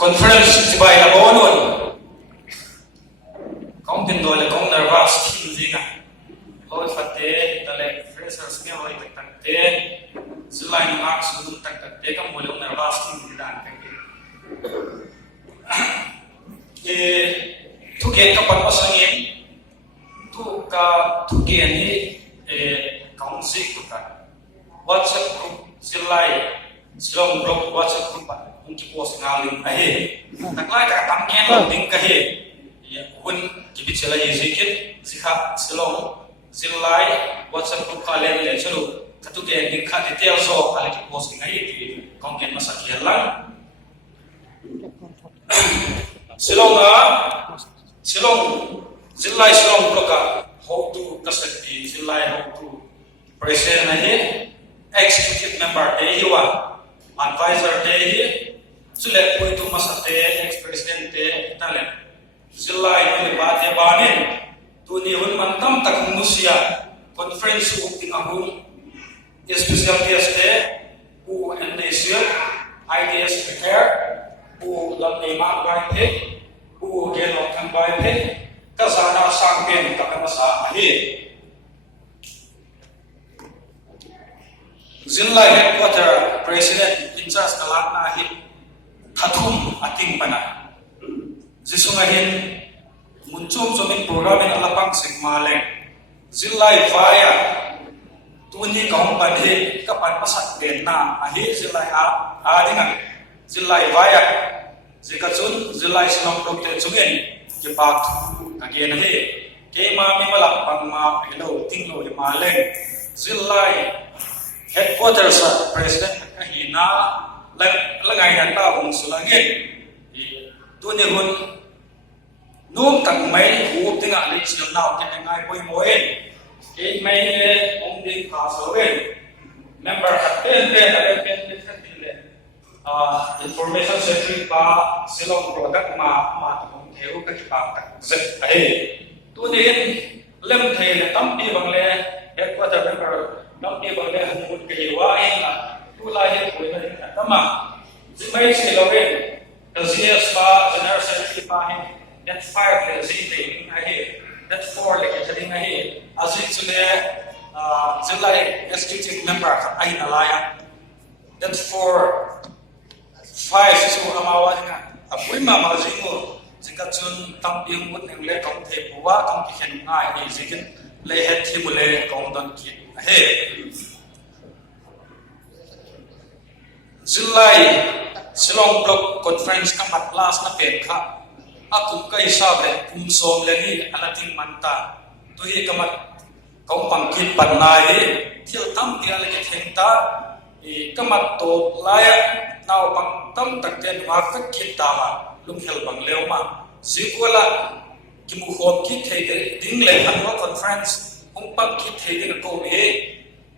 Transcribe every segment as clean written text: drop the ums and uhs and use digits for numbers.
conference sibai la bonon kong tin dole kong nervous kin zinga hoi fatte tale freshers me hoi tak te silai marks dum tak te kam molo nervous kin dan ke tu ge ka pan pasangin tu ka tu ge ni kong sik tu ka WhatsApp group silai silong group WhatsApp group mungkin post ngalim ahe taklai ka tamgen lo ding ka he ya kun kibicela yezikit zikha silong silai WhatsApp group ka le le chalo katu ge ding kha detail so ala ki post ngai ki kongen masak yelang silong silai silong bloka how to kasati silai how to president ahe executive member hiwa advisor sule koi tu masate ex president talen zilai ni bate banin tu ni hun mantam tak musia conference upting ahum special guest u NDC IDS prepare u lam nema bai the u gelo kan bai the kazana sangpen tak masa ahi zilai headquarter president in charge kalat na hi Khathum ating pana jisungahin munchum chomin program in alapang sigmaleng zilai vaya tuni kaum panhe kapan pasak denna ahi zilai adinga zilai vaya zikachun zilai silong dokte chungen jipak again he kema mi malak pangma elo tinglo maleng zilai headquarters president kahina lagai dan ta hong sulangin tu ni hun num tak mai hu tinga li sil naw ke ngai poi moen ke mai le ong ding kha sowen member atten le information secretary pa silong product ma hong theu ka ki pa tak zet ai tu ni lem thei le tam pi bang le headquarter member nam pi bang le hung ke wa in la tu la he koi na tama mai se lowen the CS pa general secretary pa he that 5 le zing ahe that 4 le ke ding ahe azit sule zilai executive member ai na la ya that 4 5 su amawa nga apui ma ma zingo jika chun tampiang mut neng le kong the puwa kong ki khen ngai ni zikin le het thimule kong don ki ahe Zilai Silong Block Conference kamat last na pekha akum kai sabe kum som leni alating manta tuhi kamat kong pangkit panai til tam dia lagi thengta kamat to laya naw pang tam takken wa khat khita ma lumhel bang leuma zikwala kimu khom ki thege ding le anwa conference kum pang ki thege ko me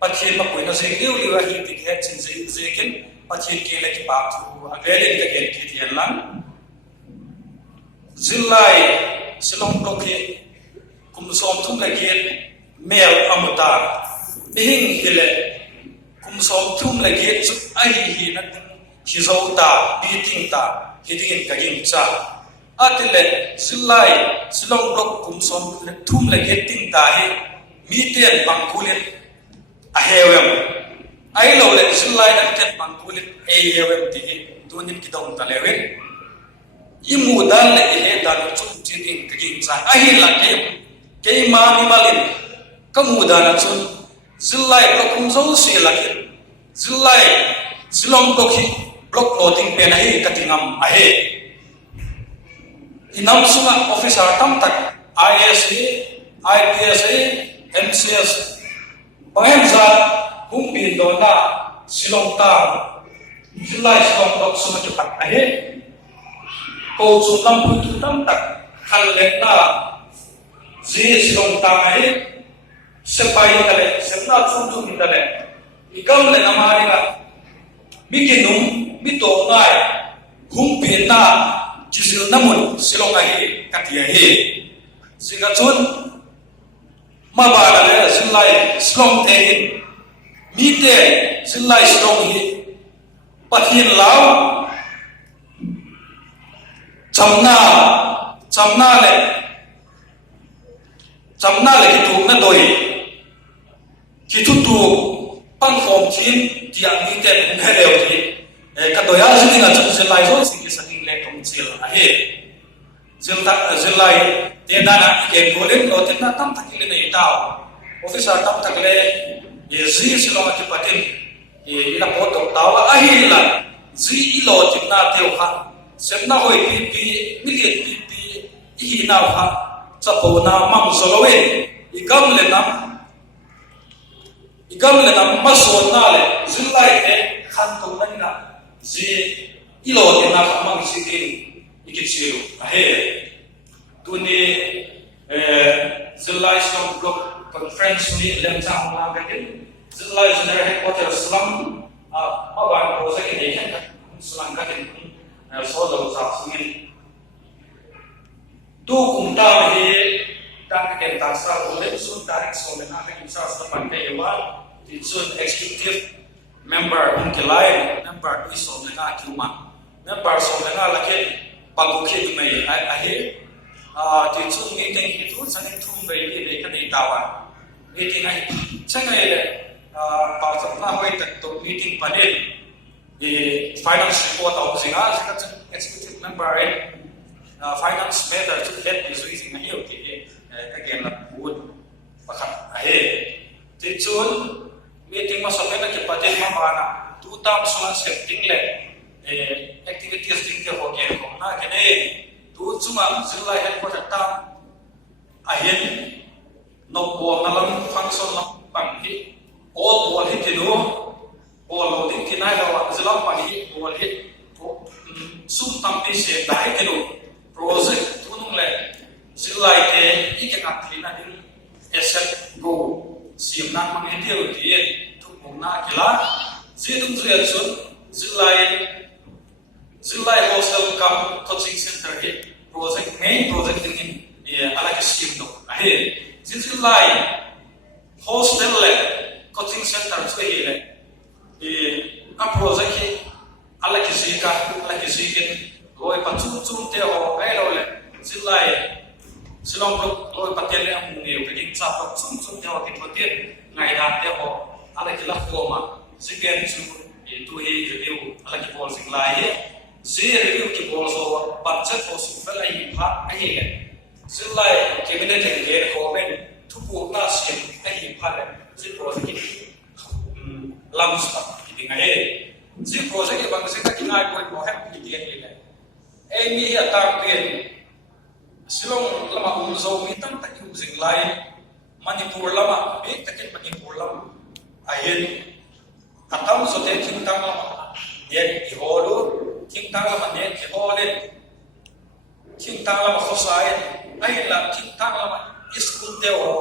pachi ma koina se liu liu hi tik het chin zekin pachi ke le ki pak thu agelin ka gen ki thian lang zilai silong bloki kum som thum la gen mel amuta bihing hile kum som thum la gen chu ai hi na hizauta meeting ta hidin ka gim cha atile zilai silong blok kum som thum la gen ting ta hi miten bangkulin ahewem ai lo le silai dan ket bangkulin ahewem ti tunin kidong talewen imu dan le he dan chu tin ka gim cha ai la ke ma ni malin kamu dan chun zilai blokum zo si la zilai silong bloki block loading pen ahi katingam ahe inam sunga officer tam tak ISA IPSA MCS Bahenza humpin dona silong ta zilai silong block sunga chutak ahe ko chu tam pu tam tak khal lekna ji silong ta ahe sepai tale semna chu ni tale ikam le namari ga mikinum mito ngai humpin na jizil namun silong ahi katia he singa chun mabala le silai silong te mite silai silong hi pathin lao chamna le ki tu na doi ki tu pang khom chin tiang ni te he leo ti ka doya jing a chu se lai zo sing sa king le tom chil a he zil lai te na na ke golem lo te na tam tak le nei tao officer tam tak le ye zi silong ti patin ye ila po to tao a hi la zi ilo ti na teu ha sem na hoi pi million pi hi na ha cha po na mam solowe igam le nam ma so na le zil lai te khan to na na zi ilo ti na ka mang si tin ikichiru a he tu ni zil lai som block conference ni lem chang na ka tin zil lai general headquarters slum ma ban project ni kan slum ka tin so lo sa singin tu kum ta hi tang ken ta sa ko le sun tarik so le na ka sa sa pan ke wa ti sun executive member in kelai member tu so le na kiuma member so le na la ke pa ko ke tu mai a he ti sun ni teng hi tu san ni thum be ni ka nei ta wa meeting ai chang ai le pa sa na hoi tak to meeting panel finance report of Zinga, executive member finance matter to head is using a new again wood ahead. Tichun meeting was a better Patel Mamana, 2 times one setting activities in the Hogan from Nakane, 2 Zuma Zilla headquarter town ahead. No more Nalam function of Banki, all what he can do. All loading kinai wa zilam pani all hit sum tampi se dai kilo project tunung le zilai te ikena klina din asset go sim na mang edio ti tu mona kila zidung zria chun zilai hostel kam coaching center hit project main project din ala ke sim no ahe zilai hostel le coaching center so hi a project hi ala kisika loi pachum te ho ai lo le silai silong loi patel le amu ne ke dik cha pachum te ho ki thotin ngai da te ho ala ki la forma siken chu tu he review ala ki bol sing lai he review ki bol so budget ho su fel ai pha ai le silai cabinet ke ho men thu pu na sim ai pha le si project lamsta dingai si project bang se ka kinai ko ko hem ki dia ni le mi ya tam pin silong lama zo mi tam ta ki using lai manipur lama be ta ki manipur lama ayen atam so te king tang lama ye ki holu king tang lama ne ki holen king tang lama khosai ai la king tang lama school te o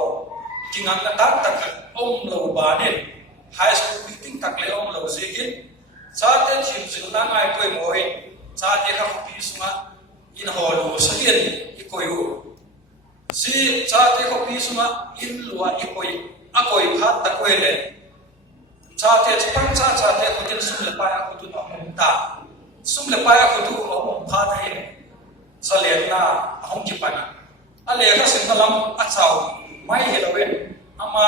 king ang ta ta om lo ba ne high school meeting tak le om lo zegin cha te thim zil na ngai koi moi cha te kha pi sunga in holu sagin I koi u si cha te kha pi sunga in luwa I koi a koi phat ta koi le cha te chpang cha te khutin sum le pa khu tu na hom ta sum le pa khu tu hom phat hai sa le na hom ki pa na a le ka sin lam a chau mai he lo wen ama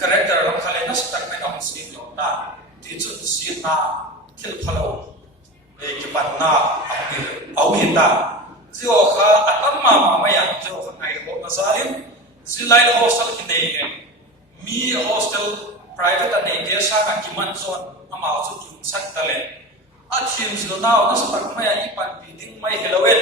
character ram khale na stuck me on sin lo ta ti chu sin na thil phalo ki pan na au hin ta zio kha atam ma ya zio kha ngai ho na salim zilai hostel ki nei mi hostel private ane dia sa ka ki man zon ama chu ki sak ta le a thim zil na na stuck me ya I pan bi ding mai helawel